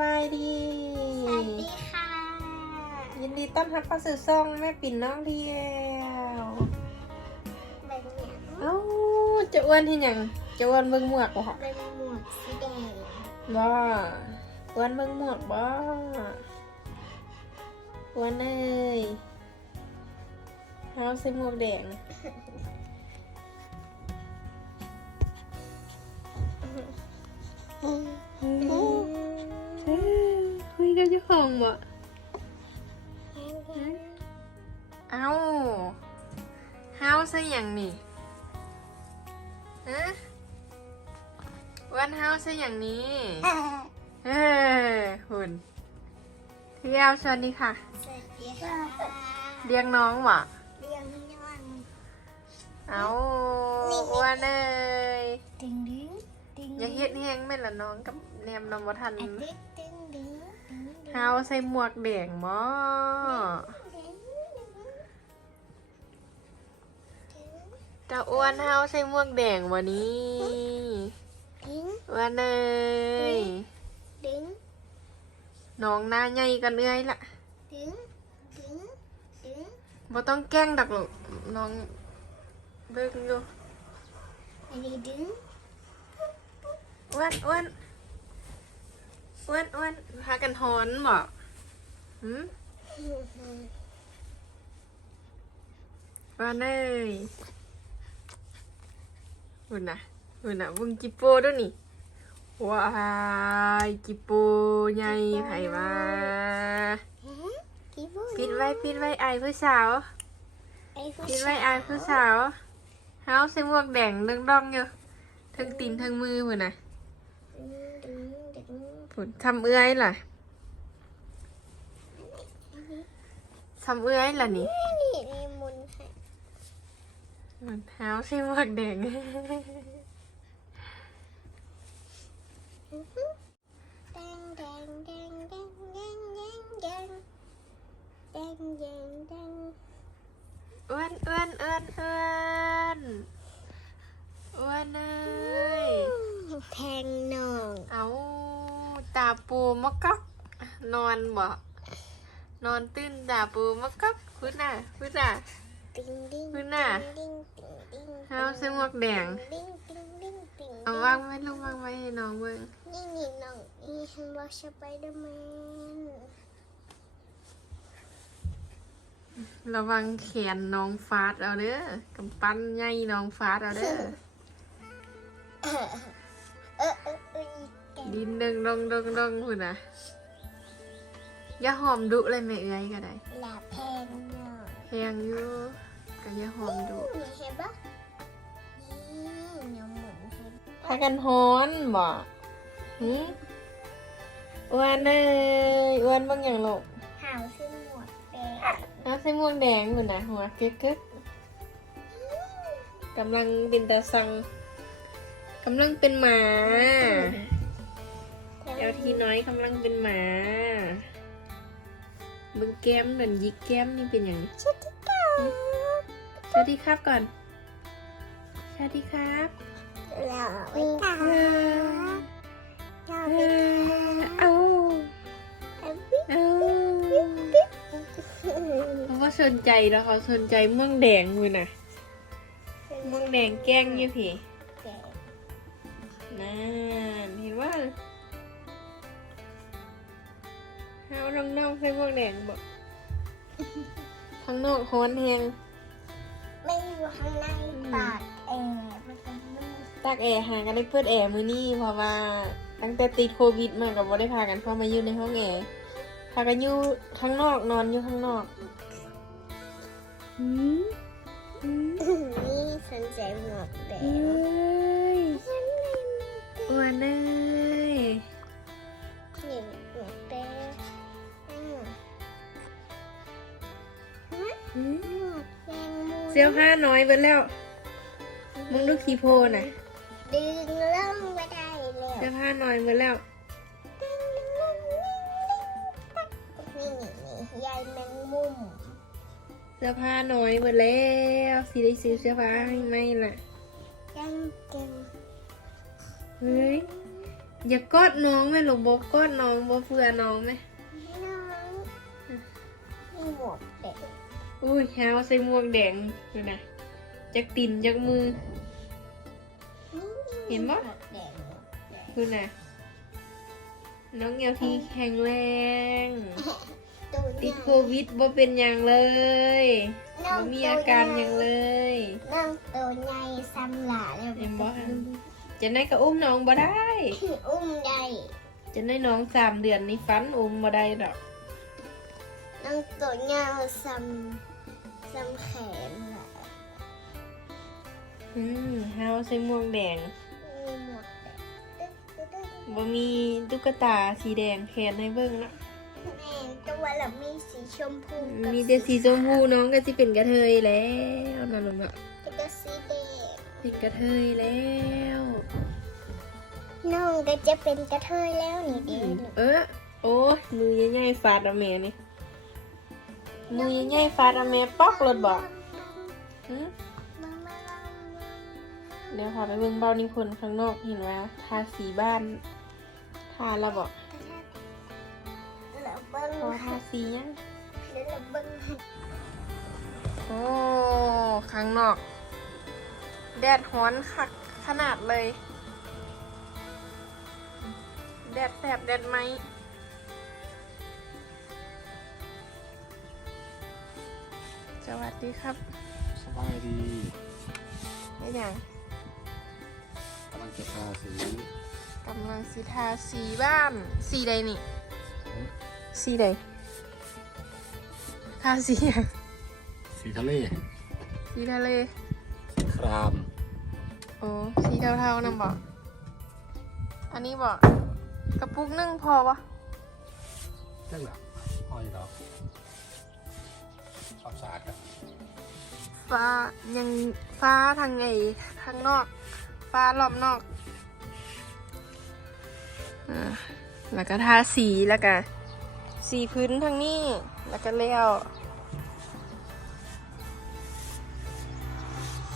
บายดี สวัสดีค่ะ ยินดีต้อนรับเข้าสู่ซ่องแม่ปิ่นน้องเดียวเป็นเนี่ยเอ้าจะอ้วนที่หยังจะอ้วนเบิ่งหมวกบ่ฮะเป็นหมวกสีแดงบ่อ้วนเบิ่งหมวกบ่อ้วนเอ้ยเฮาใส่หมวกแดงคุยกับ เจ้าของบ่เอ้าเฮาซะอย่างนี่ฮะวันเฮาซะอย่างนี้เออหุ่นพี่แอลสวัสดีค่ะสวัสดีค่ะ เลี้ยงน้องหวะเรียงย้อนเอ้าอ้วนเอ้ยดึงดึงดึงอย่าเฮ็ดแห้งแม่นละน้องกับแนมนำบ่ทันดึงดึงดึงดึง เฮาใส่หมวกแดงหมอเจ้าอ้วนเฮาใส่หมวกแดงวันนี้ดึงอ้วนเอ้ยดึงน้องหน้าใหญ่กันเอื้อยละดึงดึงดึงบ่ต้องแกล้งดักหรอกน้องเบิ่งอยู่อันนี้ดึงอ้วนอ้วน อ้วนอ้วนพากันหอนบ่หืมอ้วนเอ้ยหุ่นน่ะหุ่นน่ะเบิ่งจิโปด้วยนี่ว้ายจิโปใหญ่ไผว่ากี่บุปิดไว้ปิดไว้อายผู้สาวไอ้ผู้ปิดชาไว้ยอายผู้สาวเฮาใส่หมวกแดงเรื่องดองอยู่ทั้งตีนทั้งมือพุ่นน่ะดึงดึง ดึงพุ่นทำเอื้อยล่ะทำเอื้อยล่ะนี่นี่นี่มุนให้มันเฮาใส่หมวกแดงแดงแดงแดงแดงแดงแดงแดงแดงแดงแดงอ้วนอ้วนอ้วนอ้วนอ้วนเอ้ยแทงหนองเอาตาปูมะก๊อกนอนบ่นอนตื้นตาปูมะก๊อกพุ่นน่ะพุ่นน่ะ ติ้งดิ้งพุ่นน่ะดิ้งติ้งดิ้งเฮาใส่หมวกแดงดิ้งดิ้งดิ้งดิ้งเอาวางไว้ลงวางไว้ให้น้องเบิ่งนี่นี่น้องนี่ฉันว่าสไปเดอร์แมนระวังแขนน้องฟาดเอาเด้อกำปั้นใหญ่น้องฟาดเอาเด้อ เออเออเออเออแก ดินดึงดงดงดงพุ่นน่ะอย่าหอมดุเลยแม่เอ้ยก็ได้หลาแพงหน่อยแพงอยู่ก็อย่าหอมดุนี่เห็นปะนี่น้ำหมุนเห็นพากันฮ้อนบ่หืมอ้วนเอ้ยอ้วนบางอย่างลูกหาวขึ้นหมวดแดงน้าใส่ม่วงแดงอยู่นะหัวกึกกึกกำลังบินตาสังกำลังเป็นหมา เอลทีน้อยกำลังเป็นหมาเบึงแก้มเหมือนยิกแก้มนี่เป็นอย่างนี้ชุดที่เก้าสวัสดีครับก่อนสวัสดีครับเราไปตาเออเราเอไปอเอาเอาเขาก็สนใจแล้วเขาสนใจม่วงแดงอยู่นะม่วงแดงแกล้งอยู่พี่ อกฮ้อนแฮงไม่อยู่ข้างในปากแอร์มันเป็นมือตากแอร์หากันได้เปิดแอร์มื้อนี้เพราะว่าตั้งแต่ติดโควิดมาก็บ่ได้พากันเข้ามาอยู่ในห้องแอร์พากันอยู่ข้างนอกนอนอยู่ข้างนอกหืมหืมนี่สนใจหมวกแดเอ้ง เสื้อผ้าน้อยเบิดแล้ว มึงดูขี้โพน่ะ ดึงล่องไม่ได้เลยเสื้อผ้าน้อยเบิดแล้วนี่นี่นี่ยายแมงมุม เสื้อผ้าน้อยหมดแล้วสิได้ซื้อเสื้อผ้าให้ไหมล่ะยังเก่งเฮ้ยอย่ากอดน้องไหมลูกบอกกอดน้องบ่เพื่อน้องไหมน้องมีหมวกแดง อุ้ยเฮาใส่หมวกแดงดูนะจักตินจักมือ เห็นปะหมวกแดงหมวกแดงดูนะน้องเอลทีแข็งแรงตัวติดใหญ่โควิดบ่เป็นอย่างเลยน้บ่องมีอาการอย่างเลยน้องตัวใหญ่ซ้ำหลาแล้วเห็นบ่จะได้ก็อุ้มน้องบ่ได้ อุ้มใหญ่จะได้น้องสามเดือนนี่ฟันอุ้มบ่ได้ดอก น้องตัวใหญ่ซ้ำซ้ำแขนแหละอืมเฮาใส่หมวกแดงมีหมวกแดงบ่มีตุ๊กตาสีแดงแขนให้เบิ่งละแม่ตัวละมีสีชมพูกับมีแต่สีชมพูน้องก็สิเป็นกระเทยแล้วนั่นลงละแล้วก็สีแดงเป็นกระเทยแล้วน้องก็จะเป็นกระเทยแล้วนี่ดีเออโอ้ยมือใหญ่ๆฟาดอะแม่นี่ มือใหญ่ฟาดอะแม่ปอกรถบอกเดี๋ยวพาไปเบิ่งเบ้านิพนธ์ข้างนอกเห็นว่าทาสีบ้านทาแล้วบอกพอทาสียังแล้วเบิ้งโอ้ข้างนอก แดดฮ้อนคักขนาดเลย แดดแสบแดดไหม สวัสดีครับสบายดีเป็นอย่างกำลังจะทาสีกำลังสีทาสีบ้าน สีใดนี่ สีใดทาสีอย่างสีทะเล สีทะเล คราม โอ้สีเทาๆนั่นบอก อันนี้บอกกระปุกนึ่งพอปะนั่นแหละห้อามสะอาดครับฟ้ายังฟ้าทางไงทางนอก ฟ้ารอบนอกอ่าแล้วก็ทาสีแล้วก็สีพื้นทางนี้แล้วก็เลี้ยว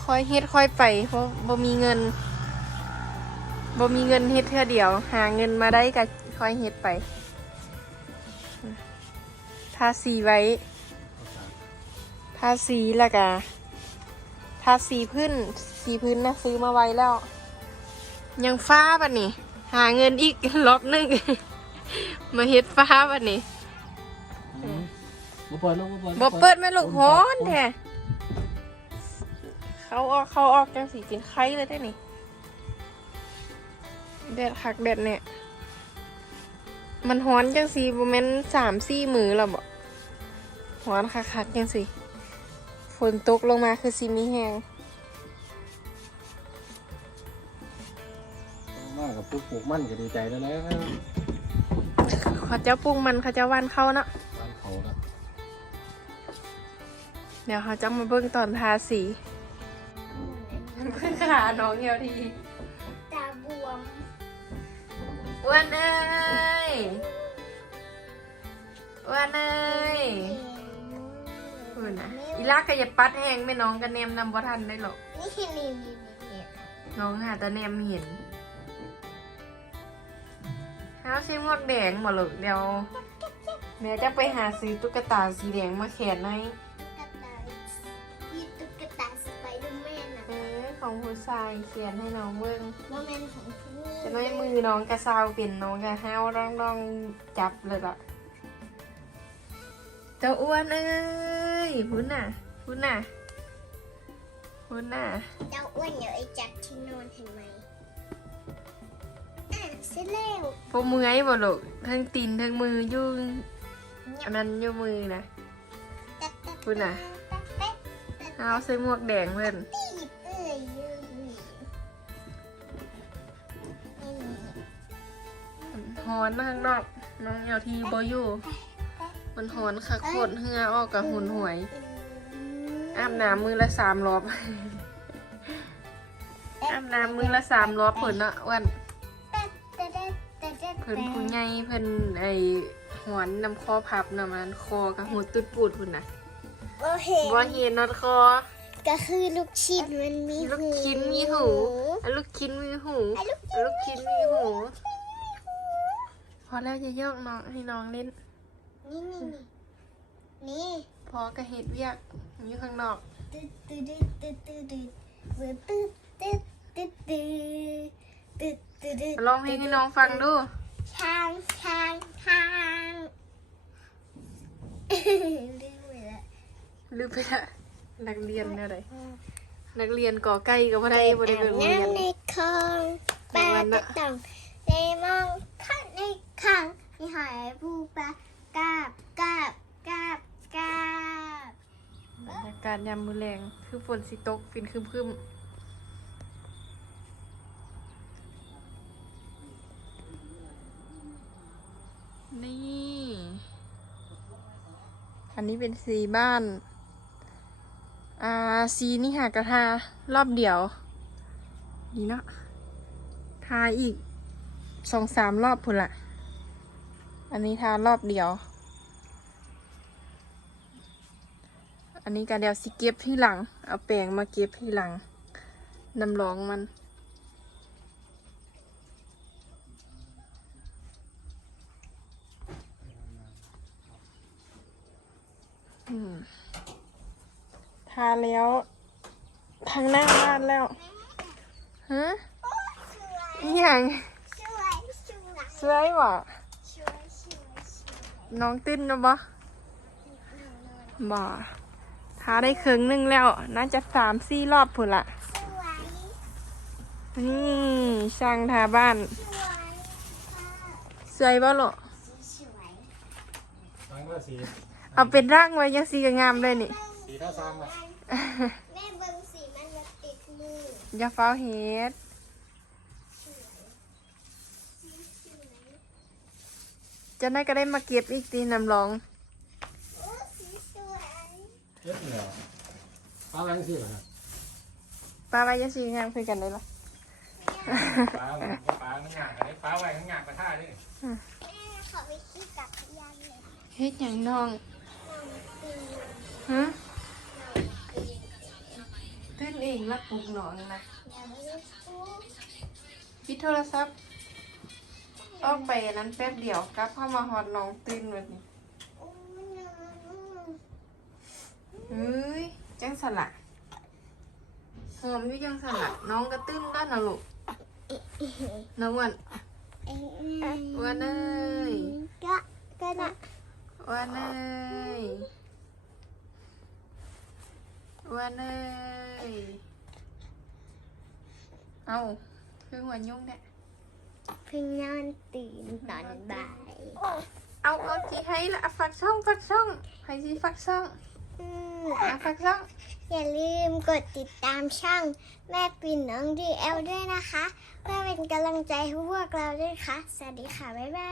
ค่อยเฮ็ดค่อยไปเพราะบ่มีเงินบ่มีเงินเฮ็ดเท่าเดียว หาเงินมาได้ก็ค่อยเฮ็ดไปทาสีไว้ ทาสีแล้วก็ทาสีพื้น สีพื้นนะซื้อมาไว้แล้ว ยังฟ้าปะนี่ หาเงินอีกรอบหนึง มาเฮ็ดฟ้าปะนี่บ่เปิดลูกบ่เปิดบ่เปิดแม่ลูกฮ้อนแท้เขาออกเขาออกจังสีเป็นไข้เลยได้นี่แดดคักแดดเนี่ย มันฮ้อนจังสีบ่แม่นสามสี่มือแล้วบ่ฮ้อนคักๆจังสี ฝนตกลงมาคือสิมีแหงมากกับปลูกปลูกมันก็ดีใจแล้วแล้วเขาเจ้าปรุงมันเขาเจ้าวันเข้าเนาะบ้านเขาครับเดี๋ยวเขาจะมาเบิ่งตอนทาสีเพิ่งขาน้องเหี่ยวทีตาบวมอ้วนเอ้ยอ้วนเอ้ย พูดนะอีลากก็อย่าปัดแห้งไม่น้องกันแนมนำบ่ทันได้หรอก นี่นี่นี่นี่น้องหาแตะแนมเห็นห้าวใช้หมวกแดงมาเลยเดี๋ยวแม่จะไปหาซื้อตุ๊กตาสีแดงมาแขวนให้ตุ๊กตาที่ตุ๊กตาสไปเดอร์แมนนะเออของผู้ชายเขียนให้น้องเบิ่งโมเมนต์ของพี่จะน้อยมือน้องกระซาวเป็นน้องกระห้าวร้องร้องจับเลยล่ะเจ้าอ้วนเอ้ย พุ่นน่ะ พุ่นน่ะ พุ่นน่ะ เจ้าอ้วนเดี๋ยวไอ้จัดที่นอนเห็นไหมอะเสร็จแล้วพวกมือไอ้บ่ลูกทั้งตีนทั้งมืออยุ่งอันนั้นอยู่มือนะตัดตัดพุ่นน่ะตัดตัดตัดห้าวใส่หมวกแดงเพิ่นตีบเอ้ยยืนนี่นี่หอนมาข้างนอกน้องเอาทีบ่อยู่ มันหอนคักโคตรเหือออกกับหุ่นหวย อาบน้ำมือละสามรอบ อาบน้ำมือละสามรอบเพิ่นเนาะอ้วันตัดตัดตัดตัดตัดเพิ่นผู้ใหญ่เพิ่นไอหอนนำคอพับนำมันคอกับหูตุดปูดพุ่นน่ะโอเห็นบ่เห็นนอดคอ ก็คือลูกชิ้นมันมีลูกชิ้นมีหูอันลูกชิ้นมีหูอะลูกอันลูกชิ้นมีหูอแล้วจะยกน้องให้น้องเล่น นี่นี่นี่นี่พอกระเห็ดเวียกอยู่ข้างนอกตึ๊ดตึ๊ดตึ๊ดตึ๊ดตึ๊ดตึ๊ดตึ๊ดตึ๊ดตึ๊ดตึ๊ดตึ๊ดตึ๊ดลองเพลงให้น้องฟังดูช้างช้างช้างลืมไปล้วลืมไปละนักเรียนอะไรนักเรียนก่อไก่กับอะไรบ่ได้ไปโรงเรียนน้ำในคลองปลาตะต่องในมองข้างในข้างมีหอยปูปลากาบกาบกาบกาบบ รรยาศยามมือแรงคือฝนสิตกฟินครึมๆนี่ อันนี้เป็นสีบ้าน อ่า สีนี่หากระทารอบเดียว ดีเนาะ ทาอีกสองสามรอบพุ่นละ อันนี้ทารอบเดียว อันนี้การเดียวสิเก็บที่หลัง เอาแปรงมาเก็บที่หลังน้ำร้องมันอืมทาแล้วทางหน้าบ้านแล้วฮะโอ้สวยอหย่างสวยสวยสวยว่ะสวยสวยสวยน้องติ้นนะบ่บ่ ทาได้ครึ่งหนึงแล้ว น่าจะสามสี่รอบพุ่นละสวยนี่ช่างทาบ้าน สวยสวยบ่หรอสวยสร้างก็สีเอาเป็นร่างไว้ยังสีก็งามเลยนี่ สีท่าสร้างอะแม่เบิ่งสีมันมาติดมือ อย่าเฝ้าเฮ็ดสวยสวยจะได้ก็ได้มาเก็บอีกตีน้ำร้องโอ้สีสวย เย็ดเหรอป้าแรสิเหรอปลาไว้ยังสีงามคือกันเลยล่ะป้าป้าหงากันได้ป้าไว้หงายมาท่าดิขอไปขี้กับยันเลยเฮ็ดหยังนองน้องฮะตื่นเองรักปลุกนองนะอย่าลูกกูปิดโทรศัพท์ออกไปอันนั้นแป๊บเดียวกลับเข้ามาหอดน้องตื่นแบบนี้ โอ้ยน้อง เฮ้ยจังสละหอมอยู่จังสละน้องก็ตื่นได้นะลูกน้องอ้วันเอ้ยอ้วันเอ้ยก็ก็นะอ้วันเอ้ยอ้วันเอ้ยเอาคือหัวยุ่งเนี่ยเพิ่งนอนตื่นตอนบ่ายเอาเอาจีให้ละฝักช่องฝักช่องให้จีฝักช่อง อืมอ่ฝากช่องอย่าลืมกดติดตามช่องแม่ปิ่นน้องดีเอลด้วยนะคะ เพื่อเป็นกำลังใจให้พวกเราด้วยค่ะ สวัสดีค่ะ บ๊ายบา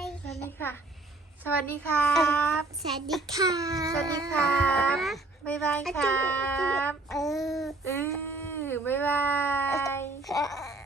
ย สวัสดีค่ะ สวัสดีครับ สวัสดีค่ะสวัสดีครับบ๊ายบายครับ เออเออบ๊ายบาย